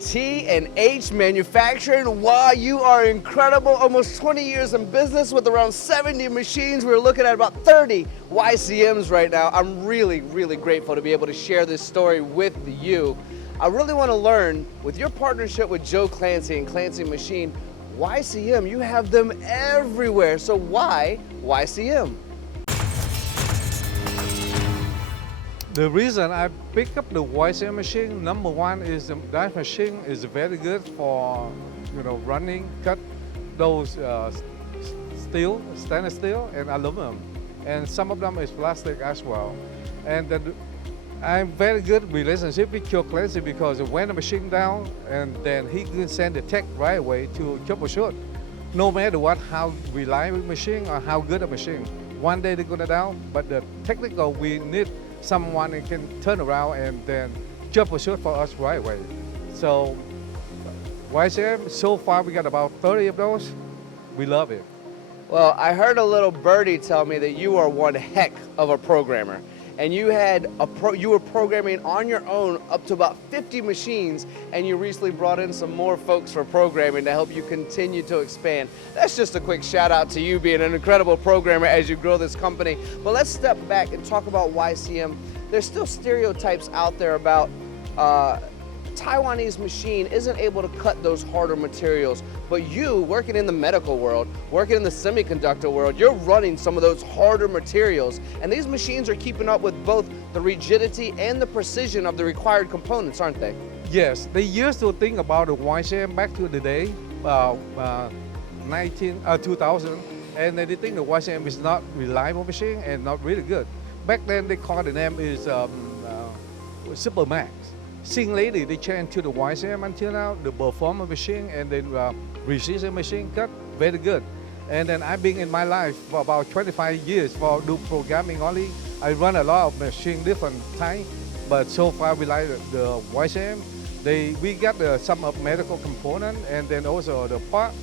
T&H Manufacturing. Wow, you are incredible. Almost 20 years in business with around 70 machines. We're looking at about 30 YCMs right now. I'm really, really grateful to be able to share this story with you. I really want to learn, with your partnership with Joe Clancy and Clancy Machine, YCM, you have them everywhere. So why YCM? The reason I pick up the YCM machine, number one is that machine is very good for, running, cut those stainless steel and aluminum. And some of them is plastic as well. And then I'm very good relationship with Joe Clancy because when the machine down, and then he can send the tech right away to troubleshoot. No matter what, how reliable machine or how good a machine. One day they're gonna down, but the technical, we need someone who can turn around and then troubleshoot for us right away. So YCM, so far we got about 30 of those. We love it. Well, I heard a little birdie tell me that you are one heck of a programmer. And you were programming on your own up to about 50 machines, and you recently brought in some more folks for programming to help you continue to expand. That's just a quick shout out to you being an incredible programmer as you grow this company. But let's step back and talk about YCM. There's still stereotypes out there about Taiwanese machine isn't able to cut those harder materials, but you, working in the medical world, working in the semiconductor world, you're running some of those harder materials, and these machines are keeping up with both the rigidity and the precision of the required components, aren't they? Yes, they used to think about the YCM back to the day, 2000, and they think the YCM is not reliable machine and not really good. Back then they called the name is Super Max. Since lately, they changed to the YCM until now, the performance machine and then precision machine cut, very good. And then I've been in my life for about 25 years for do programming only. I run a lot of machine different type, but so far we like the YCM. We got some of medical component and then also the part,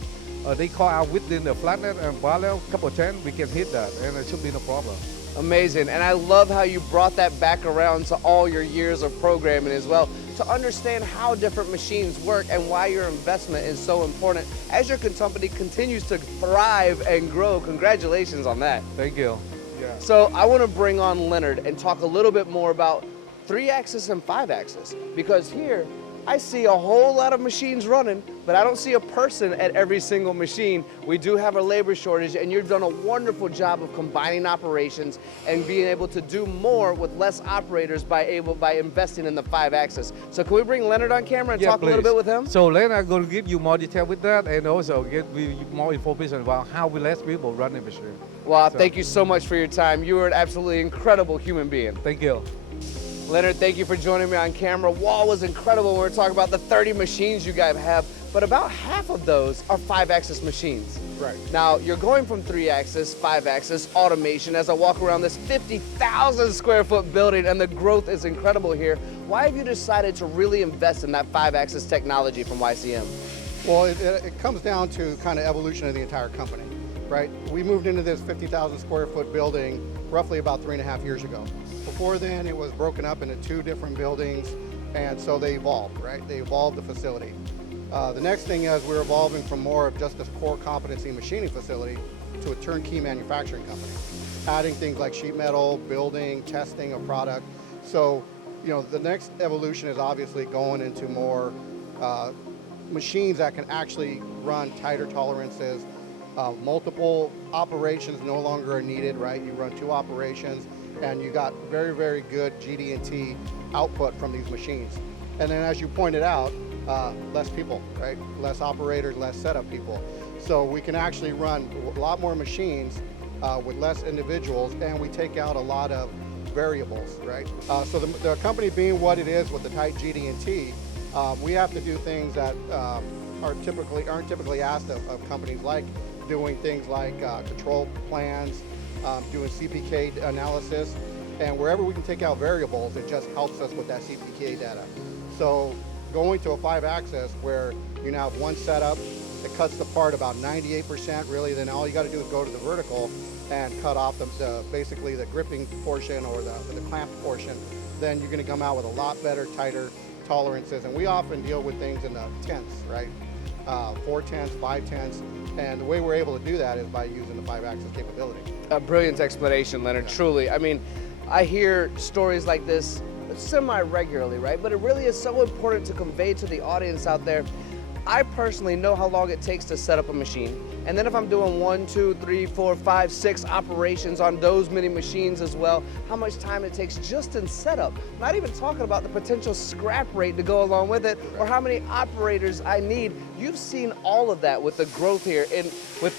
they call out within the flatnet and parallel, couple 10, we can hit that and it should be no problem. Amazing, and I love how you brought that back around to all your years of programming as well, to understand how different machines work and why your investment is so important as your company continues to thrive and grow. Congratulations on that. Thank you. Yeah. So I want to bring on Leonard and talk a little bit more about 3-axis and 5-axis, because here I see a whole lot of machines running, but I don't see a person at every single machine. We do have a labor shortage, and you've done a wonderful job of combining operations and being able to do more with less operators by investing in the 5-axis. So can we bring Leonard on camera and talk a little bit with him? So Leonard is going to give you more detail with that and also give you more information about how we let people run the machine. Well, thank you so much for your time. You are an absolutely incredible human being. Thank you. Leonard, thank you for joining me on camera. Wow, was incredible when we were talking about the 30 machines you guys have, but about half of those are 5-axis machines. Right. Now, you're going from 3-axis, 5-axis, automation. As I walk around this 50,000 square foot building, and the growth is incredible here, why have you decided to really invest in that 5-axis technology from YCM? Well, it comes down to kind of evolution of the entire company, right? We moved into this 50,000 square foot building roughly about 3.5 years ago. Before then, it was broken up into 2 different buildings, and so they evolved, right? They evolved the facility. The next thing is we're evolving from more of just a core competency machining facility to a turnkey manufacturing company, adding things like sheet metal, building, testing of product. So, the next evolution is obviously going into more machines that can actually run tighter tolerances. Multiple operations no longer are needed, right? You run 2 operations, and you got very, very good GD&T output from these machines. And then as you pointed out, less people, right? Less operators, less setup people. So we can actually run a lot more machines with less individuals, and we take out a lot of variables, right? So the company being what it is with the tight GD&T, we have to do things that aren't typically asked of companies, like doing things like control plans, doing CPK analysis, and wherever we can take out variables, it just helps us with that CPK data. So going to a 5-axis where you now have one setup, it cuts the part about 98% really, then all you got to do is go to the vertical and cut off basically the gripping portion or the clamp portion. Then you're going to come out with a lot better, tighter tolerances, and we often deal with things in the tenths, right? 4/10, 5/10, and the way we're able to do that is by using the 5-axis capability. A brilliant explanation, Leonard, truly. I mean, I hear stories like this semi-regularly, right? But it really is so important to convey to the audience out there. I personally know how long it takes to set up a machine. And then if I'm doing 1, 2, 3, 4, 5, 6 operations on those many machines as well, how much time it takes just in setup. Not even talking about the potential scrap rate to go along with it, or how many operators I need. You've seen all of that with the growth here, and with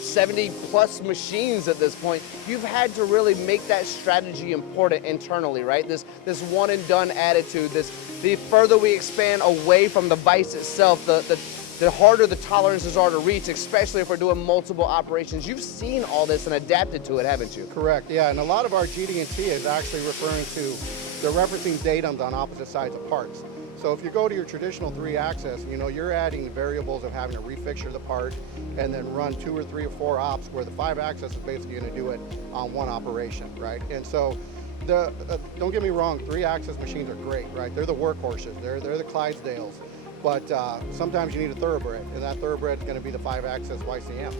70 plus machines at this point. You've had to really make that strategy important internally, right? This one and done attitude, the further we expand away from the vise itself, the harder the tolerances are to reach, especially if we're doing multiple operations. You've seen all this and adapted to it, haven't you? Correct, yeah, and a lot of our GD&T is actually referring to, they're referencing datums on opposite sides of parts. So if you go to your traditional 3-axis, you know, you're adding variables of having to refixture the part and then run 2 or 3 or 4 ops, where the 5-axis is basically going to do it on one operation, right? And so, don't get me wrong, 3-axis machines are great, right? They're the workhorses, they're the Clydesdales, but sometimes you need a thoroughbred, and that thoroughbred is going to be the 5-axis YCM.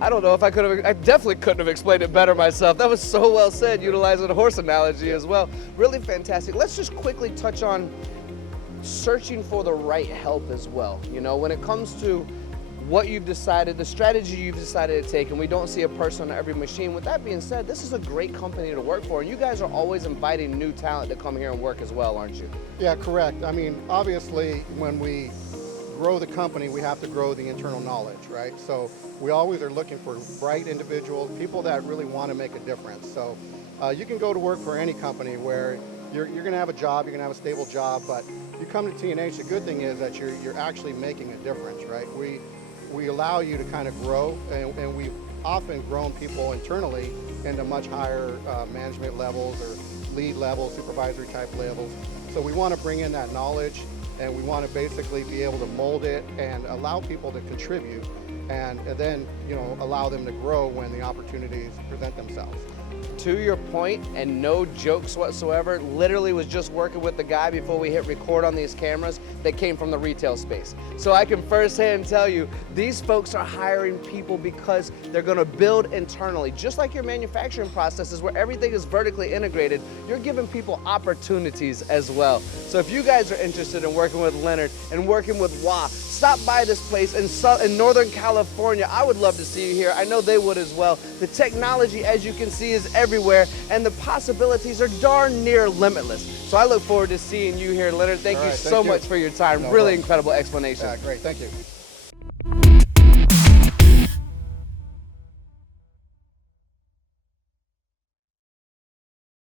I don't know if I definitely couldn't have explained it better myself. That was so well said, utilizing a horse analogy as well. Really fantastic. Let's just quickly touch on searching for the right help as well. You know, when it comes to what you've decided, the strategy you've decided to take, and we don't see a person on every machine. With that being said, this is a great company to work for, and you guys are always inviting new talent to come here and work as well, aren't you? Yeah, correct. I mean, obviously, when we grow the company, we have to grow the internal knowledge, right? So we always are looking for bright individuals, people that really want to make a difference. So you can go to work for any company where you're going to have a job, you're going to have a stable job, but you come to T&H, the good thing is that you're actually making a difference, right? We allow you to kind of grow, and we've often grown people internally into much higher management levels or lead levels, supervisory type levels. So we want to bring in that knowledge, and we want to basically be able to mold it and allow people to contribute, and then, you know, allow them to grow when the opportunities present themselves. To your point, and no jokes whatsoever, literally was just working with the guy before we hit record on these cameras that came from the retail space. So I can firsthand tell you, these folks are hiring people because they're gonna build internally. Just like your manufacturing processes where everything is vertically integrated, you're giving people opportunities as well. So if you guys are interested in working with Leonard and working with Hoa, stop by this place in Northern California. I would love to see you here. I know they would as well. The technology, as you can see, is everywhere, and the possibilities are darn near limitless. So I look forward to seeing you here, Leonard. Thank you so much for your time. Really incredible explanation. Great, thank you.